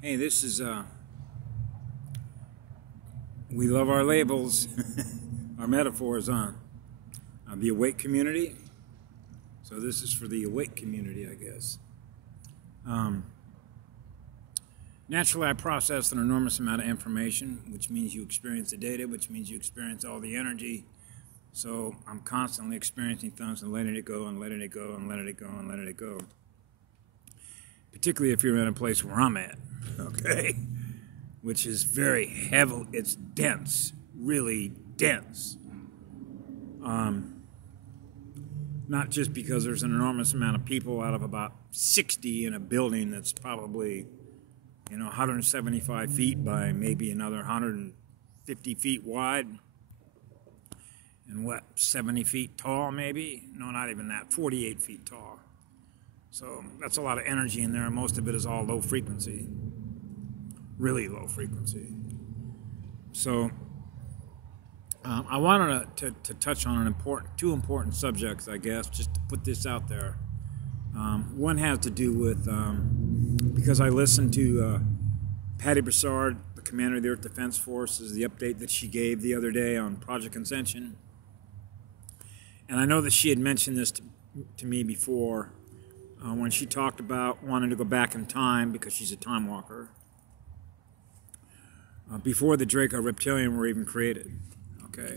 Hey, this is, we love our labels, our metaphors on the awake community. So this is for the awake community, I guess. Naturally, I process an enormous amount of information, which means you experience the data, which means you experience all the energy. So I'm constantly experiencing things and letting it go and letting it go and letting it go and letting it go. Particularly if you're in a place where I'm at, okay? Which is very heavy, it's dense, really dense. Not just because there's an enormous amount of people out of about 60 in a building that's probably, 175 feet by maybe another 150 feet wide. And 70 feet tall maybe? No, not even that, 48 feet tall. So that's a lot of energy in there, and most of it is all low frequency, really low frequency. So I wanted to touch on two important subjects, I guess, just to put this out there. One has to do with, because I listened to Patty Broussard, the commander of the Earth Defense Forces, the update that she gave the other day on Project Ascension. And I know that she had mentioned this to me before, when she talked about wanting to go back in time because she's a time walker, before the Draco Reptilian were even created. Okay,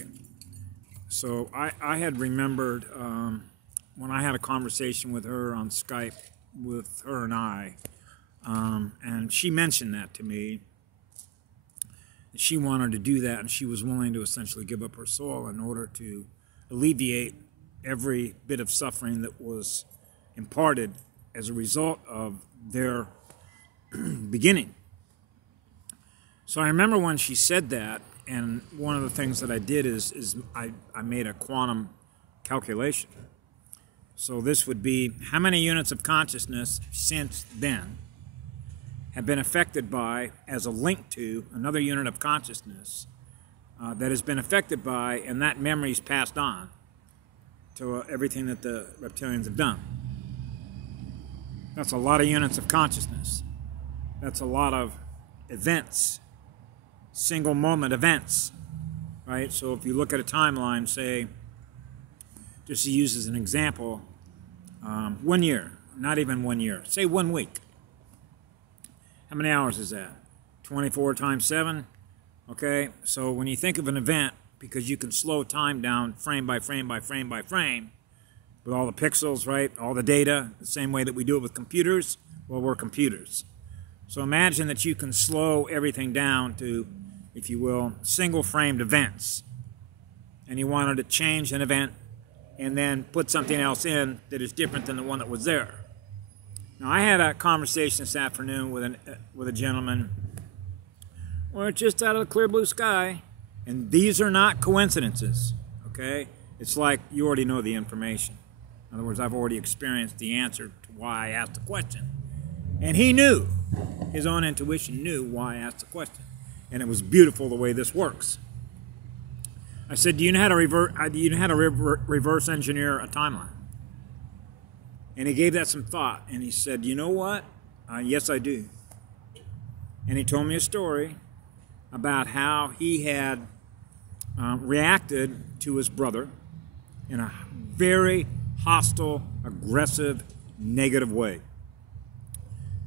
so I had remembered when I had a conversation with her on Skype, with her and I, and she mentioned that to me. She wanted to do that, and she was willing to essentially give up her soul in order to alleviate every bit of suffering that was imparted as a result of their beginning. So I remember when she said that, and one of the things that I did is I made a quantum calculation. So this would be how many units of consciousness since then have been affected by, as a link to, another unit of consciousness that has been affected by, and that memory is passed on to everything that the reptilians have done. That's a lot of units of consciousness. That's a lot of events, single moment events, right? So if you look at a timeline, say, just to use as an example, 1 year, not even 1 year, say 1 week. How many hours is that? 24 times 7, okay? So when you think of an event, because you can slow time down frame by frame by frame by frame, with all the pixels, right? All the data, the same way that we do it with computers. Well, we're computers. So imagine that you can slow everything down to, if you will, single-framed events. And you wanted to change an event and then put something else in that is different than the one that was there. Now, I had a conversation this afternoon with a gentleman. Well, it's just out of the clear blue sky. And these are not coincidences, okay? It's like you already know the information. In other words, I've already experienced the answer to why I asked the question. And he knew, his own intuition knew why I asked the question. And it was beautiful the way this works. I said, do you know how to reverse engineer a timeline? And he gave that some thought. And he said, you know what? Yes, I do. And he told me a story about how he had reacted to his brother in a very hostile, aggressive, negative way.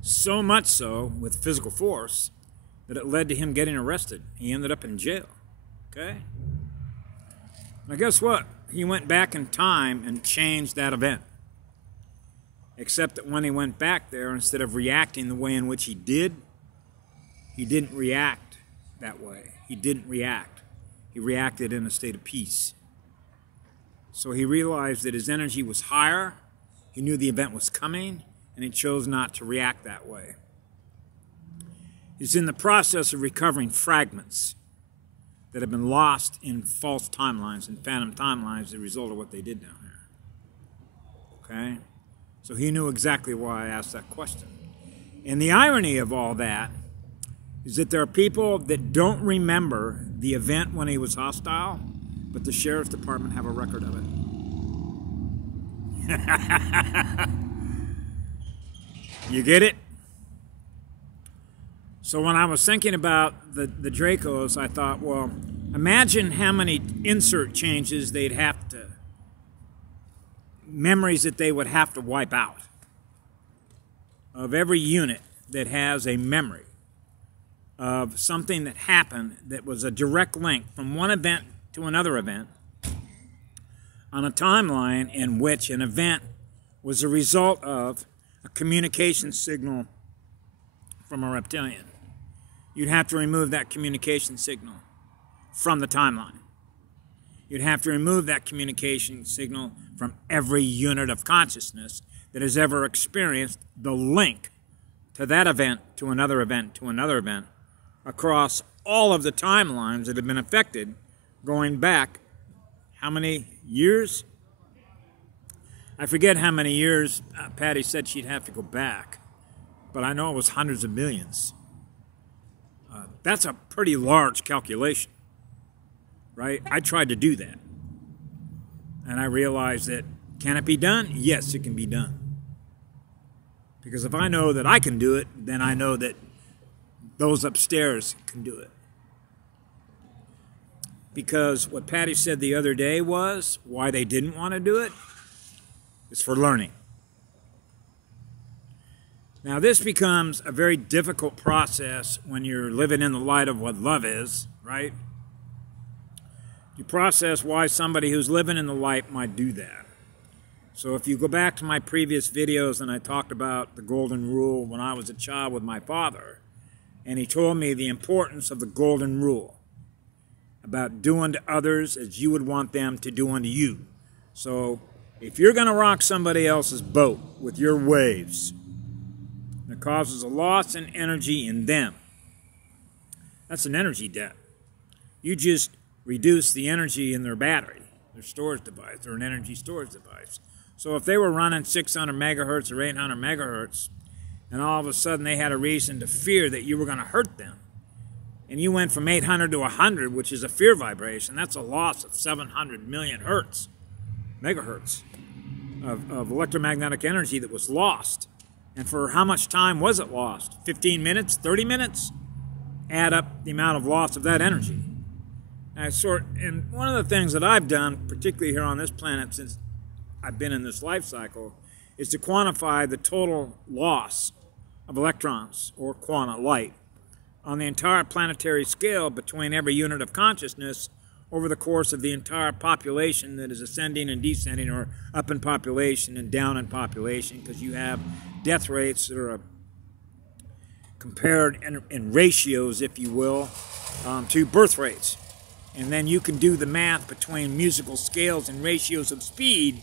So much so, with physical force, that it led to him getting arrested. He ended up in jail, okay? Now guess what? He went back in time and changed that event. Except that when he went back there, instead of reacting the way in which he didn't react that way. He didn't react. He reacted in a state of peace. So he realized that his energy was higher, he knew the event was coming, and he chose not to react that way. He's in the process of recovering fragments that have been lost in false timelines and phantom timelines as a result of what they did down here. Okay? So he knew exactly why I asked that question. And the irony of all that is that there are people that don't remember the event when he was hostile, but the sheriff's department have a record of it. You get it? So when I was thinking about the Dracos, I thought, well, imagine how many insert changes they'd have to, memories that they would have to wipe out of every unit that has a memory of something that happened that was a direct link from one event to another event on a timeline in which an event was a result of a communication signal from a reptilian. You'd have to remove that communication signal from the timeline. You'd have to remove that communication signal from every unit of consciousness that has ever experienced the link to that event, to another event, to another event, across all of the timelines that have been affected, going back how many years? I forget how many years Patty said she'd have to go back, but I know it was hundreds of millions. That's a pretty large calculation, right? I tried to do that, and I realized that, can it be done? Yes, it can be done. Because if I know that I can do it, then I know that those upstairs can do it. Because what Patty said the other day was why they didn't want to do it is for learning. Now this becomes a very difficult process when you're living in the light of what love is, right? You process why somebody who's living in the light might do that. So if you go back to my previous videos and I talked about the golden rule when I was a child with my father, and he told me the importance of the golden rule about doing to others as you would want them to do unto you. So if you're going to rock somebody else's boat with your waves, that causes a loss in energy in them, that's an energy debt. You just reduce the energy in their battery, their storage device, or an energy storage device. So if they were running 600 megahertz or 800 megahertz, and all of a sudden they had a reason to fear that you were going to hurt them, and you went from 800 to 100, which is a fear vibration, that's a loss of 700 million megahertz of electromagnetic energy that was lost. And for how much time was it lost? 15 minutes? 30 minutes? Add up the amount of loss of that energy. And one of the things that I've done, particularly here on this planet since I've been in this life cycle, is to quantify the total loss of electrons, or quanta light, on the entire planetary scale between every unit of consciousness over the course of the entire population that is ascending and descending, or up in population and down in population, because you have death rates that are compared in ratios, if you will, to birth rates. And then you can do the math between musical scales and ratios of speed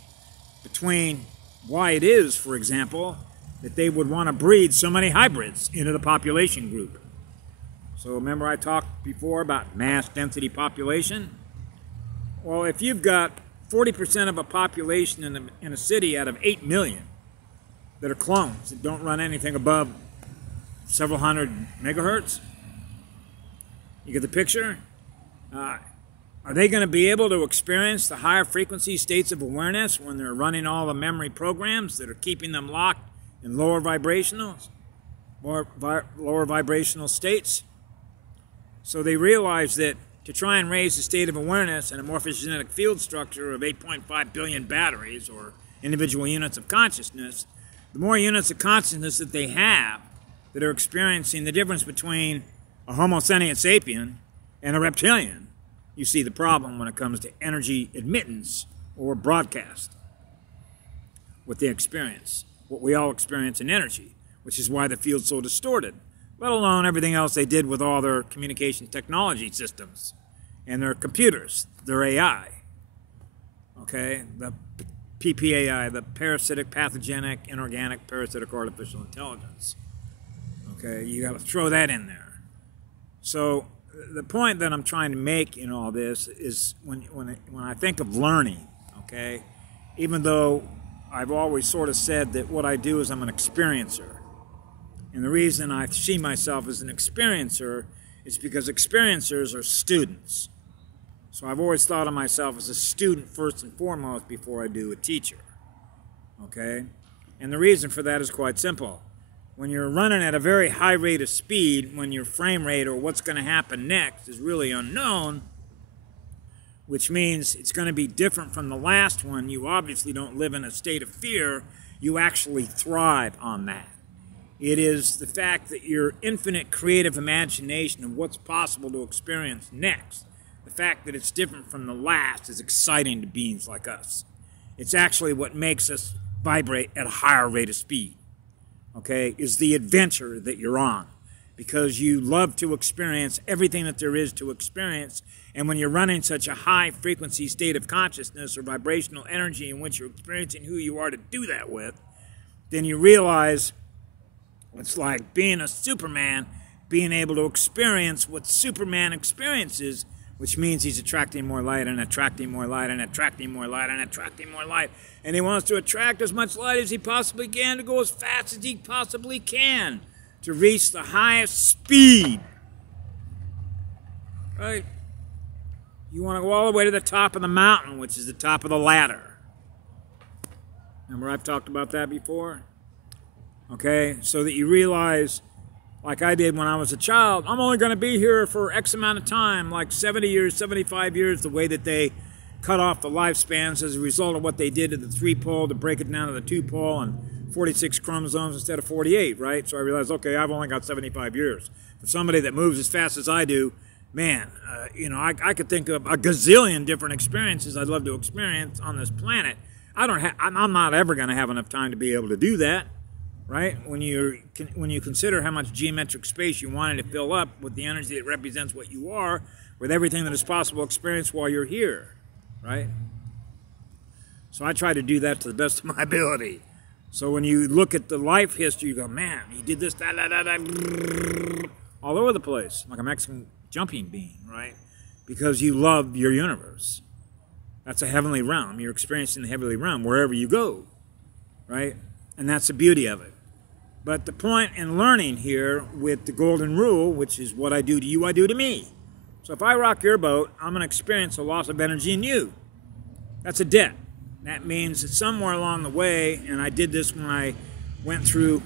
between why it is, for example, that they would want to breed so many hybrids into the population group. So remember I talked before about mass density population? Well, if you've got 40% of a population in a city out of 8 million that are clones that don't run anything above several hundred megahertz, you get the picture? Are they going to be able to experience the higher frequency states of awareness when they're running all the memory programs that are keeping them locked in lower vibrational states? So they realize that to try and raise the state of awareness in a morphogenetic field structure of 8.5 billion batteries, or individual units of consciousness, the more units of consciousness that they have that are experiencing the difference between a Homo sapien sapien and a reptilian, you see the problem when it comes to energy admittance or broadcast. What they experience, what we all experience in energy, which is why the field's so distorted, let alone everything else they did with all their communication technology systems and their computers, their AI. Okay, the PPAI, the parasitic, pathogenic, inorganic, parasitic artificial intelligence. Okay, you got to throw that in there. So the point that I'm trying to make in all this is when I think of learning, okay, even though I've always sort of said that what I do is I'm an experiencer. And the reason I see myself as an experiencer is because experiencers are students. So I've always thought of myself as a student first and foremost before I do a teacher. Okay? And the reason for that is quite simple. when you're running at a very high rate of speed, when your frame rate or what's going to happen next is really unknown, which means it's going to be different from the last one, you obviously don't live in a state of fear. You actually thrive on that. It is the fact that your infinite creative imagination of what's possible to experience next, the fact that it's different from the last, is exciting to beings like us. It's actually what makes us vibrate at a higher rate of speed, okay, is the adventure that you're on, because you love to experience everything that there is to experience. And when you're running such a high frequency state of consciousness or vibrational energy in which you're experiencing who you are to do that with, then you realize it's like being a Superman, being able to experience what Superman experiences, which means he's attracting more light and attracting more light and attracting more light and attracting more light. And he wants to attract as much light as he possibly can, to go as fast as he possibly can, to reach the highest speed. Right? You want to go all the way to the top of the mountain, which is the top of the ladder. Remember I've talked about that before? Okay, so that you realize, like I did when I was a child, I'm only going to be here for X amount of time, like 70 years, 75 years, the way that they cut off the lifespans as a result of what they did to the 3-pole to break it down to the 2-pole, and 46 chromosomes instead of 48, right? So I realized, okay, I've only got 75 years. For somebody that moves as fast as I do, man, you know, I could think of a gazillion different experiences I'd love to experience on this planet. I'm not ever going to have enough time to be able to do that. Right? When you consider how much geometric space you wanted to fill up with the energy that represents what you are, with everything that is possible to experience while you're here, right? So I try to do that to the best of my ability. So when you look at the life history, you go, man, you did this, that, all over the place, like a Mexican jumping bean, right? Because you love your universe. That's a heavenly realm. You're experiencing the heavenly realm wherever you go, right? And that's the beauty of it. But the point in learning here with the golden rule, which is what I do to you, I do to me. So if I rock your boat, I'm going to experience a loss of energy in you. That's a debt. That means that somewhere along the way, and I did this when I went through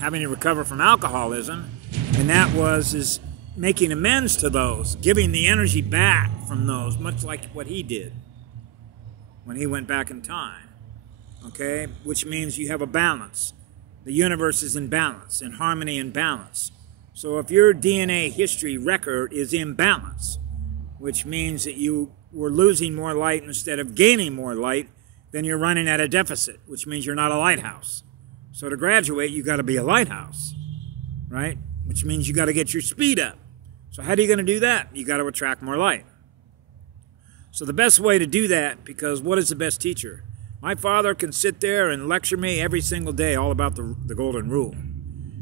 having to recover from alcoholism, and that is making amends to those, giving the energy back from those, much like what he did when he went back in time. Okay, which means you have a balance. The universe is in balance, in harmony and balance. So if your DNA history record is in balance, which means that you were losing more light instead of gaining more light, then you're running at a deficit, which means you're not a lighthouse. So to graduate, you got to be a lighthouse, right? Which means you got to get your speed up. So how are you going to do that? You got to attract more light. So the best way to do that, because what is the best teacher? My father can sit there and lecture me every single day all about the golden rule.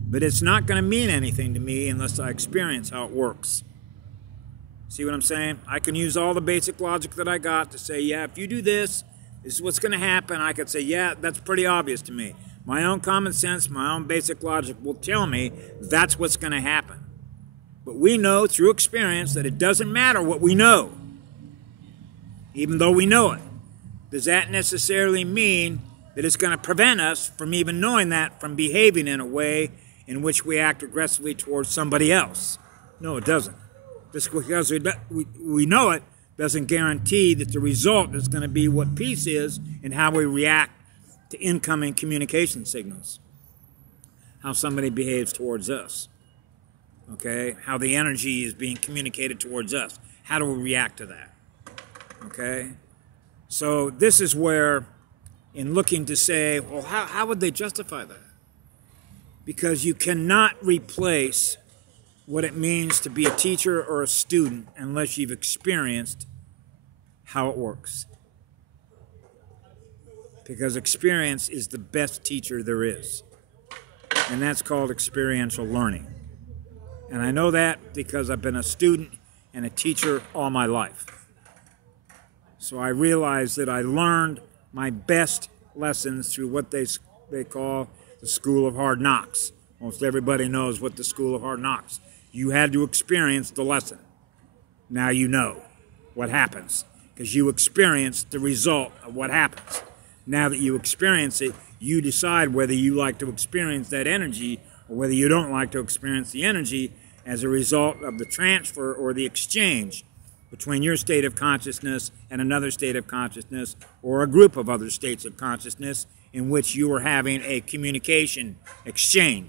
But it's not going to mean anything to me unless I experience how it works. See what I'm saying? I can use all the basic logic that I got to say, yeah, if you do this, this is what's going to happen. I could say, yeah, that's pretty obvious to me. My own common sense, my own basic logic will tell me that's what's going to happen. But we know through experience that it doesn't matter what we know, even though we know it. Does that necessarily mean that it's going to prevent us from even knowing that, from behaving in a way in which we act aggressively towards somebody else? No, it doesn't. Just because we know it doesn't guarantee that the result is going to be what peace is and how we react to incoming communication signals. How somebody behaves towards us. Okay? How the energy is being communicated towards us. How do we react to that? Okay? So this is where, in looking to say, well, how would they justify that? Because you cannot replace what it means to be a teacher or a student unless you've experienced how it works. Because experience is the best teacher there is. And that's called experiential learning. And I know that because I've been a student and a teacher all my life. So I realized that I learned my best lessons through what they call the School of Hard Knocks. Most everybody knows what the School of Hard Knocks. You had to experience the lesson. Now you know what happens because you experienced the result of what happens. Now that you experience it, you decide whether you like to experience that energy or whether you don't like to experience the energy as a result of the transfer or the exchange between your state of consciousness and another state of consciousness or a group of other states of consciousness in which you are having a communication exchange.